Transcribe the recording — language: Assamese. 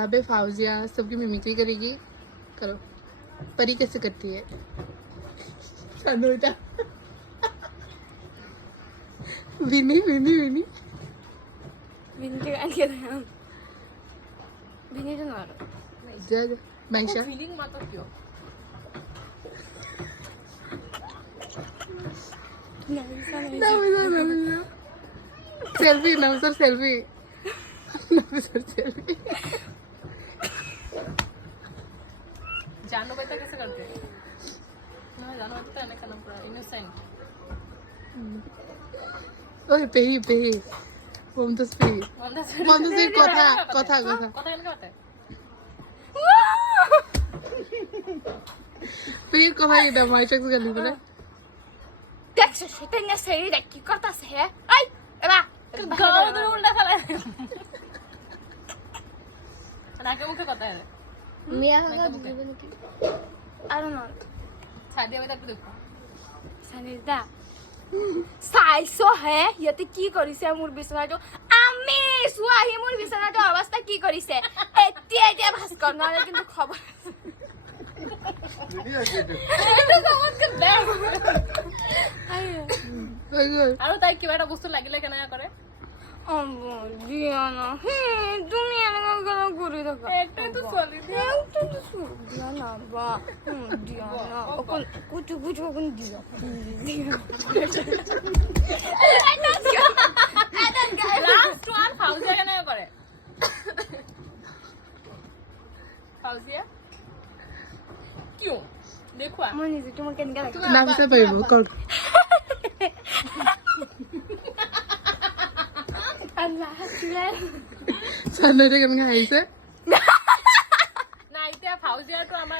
अबे फाउजिया सबकी मिमिक्री करेगी करो परी कैसे करती है अनुता विनी विनी विनी विनीचे काय केलं विनीचं नाव जज मैशा ফিলিং মাতো কিয় सेल्फी नवसर सेल्फी नवसर सेल्फी जानू बेटा कैसे करते हैं ना जानू बेटा ने का पूरा इनोसेंट ओए पेही पेही ममताज पेही ममताज কথা কথা কথা কথা কেন করতে পেহি কথা এটা মাইশাক্স গালি বলে দেখছো সেটা নিয়ে সেরি কি করতেছে হে আই এবা গাও ধরে উল্টা ফেলে নাকে মুখে কথা है মিয়া হাগা দিবে নাকি I don't know সাদিয়া বেটা দেখো সানিদা চাইছো হে ইয়াতে কি কৰিছে মোৰ বিছনাটো আমি সুৱাহি মোৰ বিছনাটো অৱস্থা কি কৰিছে এতিয়া এতিয়া ভাস্কৰ নহলে কিন্তু খবৰ আৰু তাই কিবা এটা বস্তু লাগিলে কেনেকা কৰে দিয়ানা হে তুমি এনেকা গলা ঘুরে থাকা একটাই তো চলি একটু তো শুরু দিয়ানা বা দিয়ানা ওকন কুচু কুচু ওকন দিয়া লাস্ট ওয়ান ফাউজিয়া কেনেকা করে ফাউজিয়া কিয় দেখুৱা মই নিজে তোমাক কেনেকা লাগে নাম সে পাইব কল আল্লাহ হাসিলে সানরে কেন খাইছে না এতিয়া ফাউজিয়াটো আমাৰ